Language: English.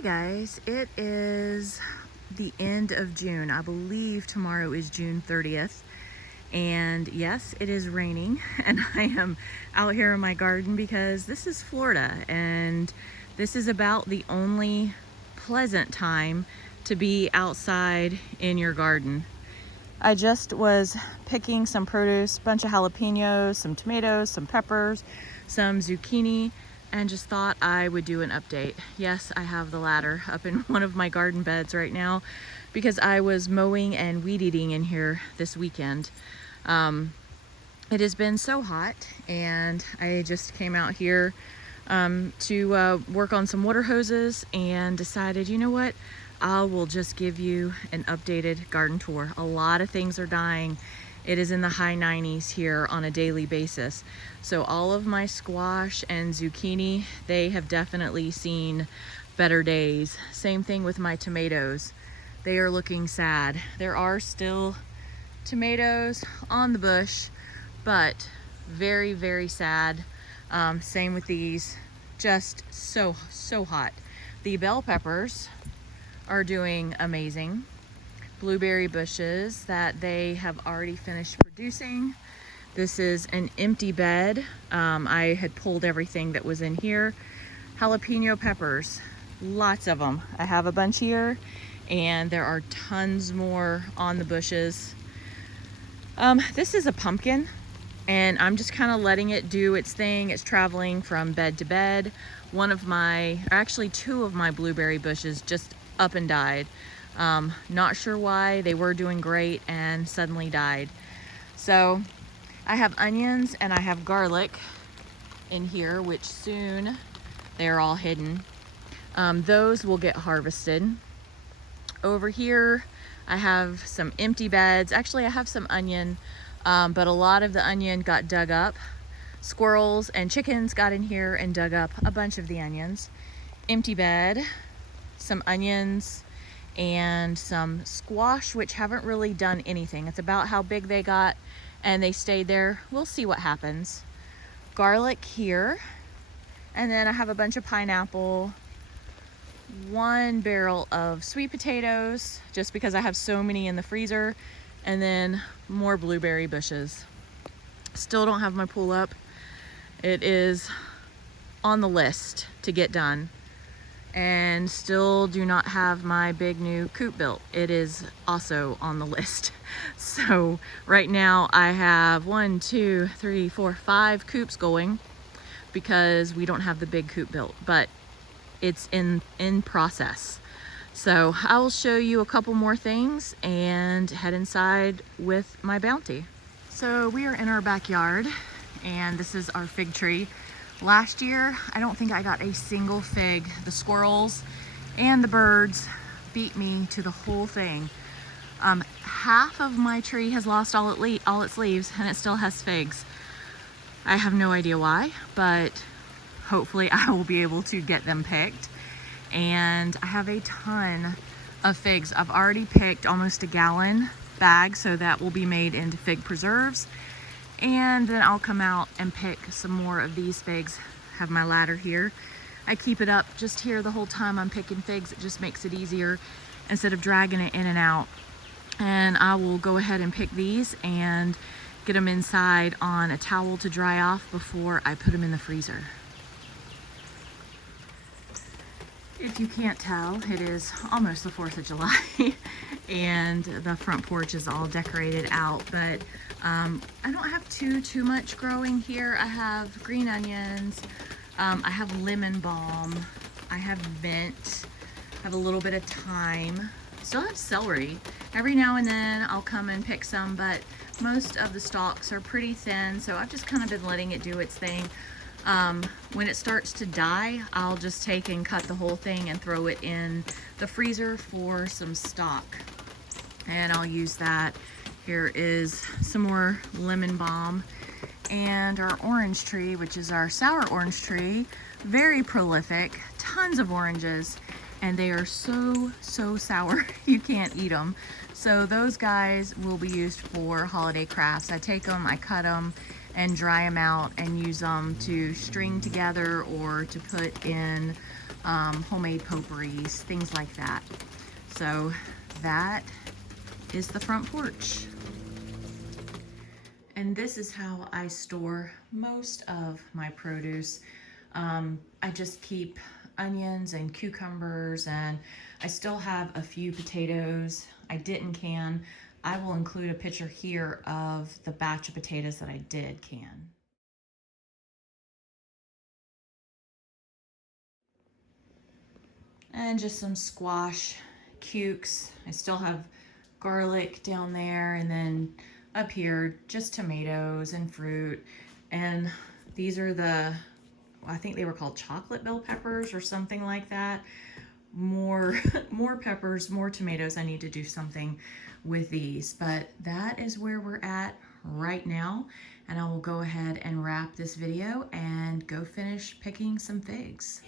Hey guys, it is the end of June. I believe tomorrow is June 30th. And yes, it is raining and I am out here in my garden because this is Florida and this is about the only pleasant time to be outside in your garden. I just was picking some produce, a bunch of jalapenos, some tomatoes, some peppers, some zucchini, and just thought I would do an update. Yes, I have the ladder up in one of my garden beds right now because I was mowing and weed eating in here this weekend. It has been so hot and I just came out here to work on some water hoses and decided, you know what, I will just give you an updated garden tour. A lot of things are dying. It is in the high 90s here on a daily basis. So all of my squash and zucchini, they have definitely seen better days. Same thing with my tomatoes. They are looking sad. There are still tomatoes on the bush, but very, very sad. Same with these, just so hot. The bell peppers are doing amazing. Blueberry bushes that they have already finished producing. This is an empty bed. I had pulled everything that was in here. Jalapeno peppers, lots of them. I have a bunch here and there are tons more on the bushes. This is a pumpkin and I'm just kind of letting it do its thing. It's traveling from bed to bed. Actually two of my blueberry bushes just up and died. Not sure why. They were doing great and suddenly died. So I have onions and I have garlic in here, which soon they're all hidden. Those will get harvested. Over here I have some empty beds. Actually, I have some onion, but a lot of the onion got dug up. Squirrels and chickens got in here and dug up a bunch of the onions. Empty bed, some onions, and some squash, which haven't really done anything. It's about how big they got and they stayed there. We'll see what happens. Garlic here, and then I have a bunch of pineapple, one barrel of sweet potatoes, just because I have so many in the freezer, and then more blueberry bushes. Still don't have my pool up. It is on the list to get done. And still do not have my big new coop built. It is also on the list. So right now I have 5 coops going because we don't have the big coop built, but it's in process. So I will show you a couple more things and head inside with my bounty. So we are in our backyard and this is our fig tree. Last year, I don't think I got a single fig. The squirrels and the birds beat me to the whole thing. Half of my tree has lost all its leaves and it still has figs. I have no idea why, but hopefully I will be able to get them picked. And I have a ton of figs. I've already picked almost a gallon bag, so that will be made into fig preserves. And then I'll come out and pick some more of these figs. Have my ladder here. I keep it up just here the whole time I'm picking figs. It just makes it easier instead of dragging it in and out. And I will go ahead and pick these and get them inside on a towel to dry off before I put them in the freezer. If you can't tell, it is almost the 4th of July and the front porch is all decorated out, but I don't have too much growing here. I have green onions, I have lemon balm, I have mint, I have a little bit of thyme, still have celery. Every now and then I'll come and pick some, but most of the stalks are pretty thin, so I've just kind of been letting it do its thing. When it starts to die, I'll just take and cut the whole thing and throw it in the freezer for some stock. And I'll use that. Here is some more lemon balm and our orange tree, which is our sour orange tree. Very prolific, tons of oranges, and they are so sour you can't eat them. So those guys will be used for holiday crafts. I take them, I cut them, and dry them out and use them to string together or to put in homemade potpourris, things like that. So that is the front porch. And this is how I store most of my produce. I just keep onions and cucumbers, and I still have a few potatoes I didn't can. I will include a picture here of the batch of potatoes that I did can. And just some squash, cukes. I still have garlic down there, and then up here just tomatoes and fruit. And these are the, I think they were called chocolate bell peppers or something like that. More more peppers, more tomatoes. I need to do something with these, but that is where we're at right now, and I will go ahead and wrap this video and go finish picking some figs.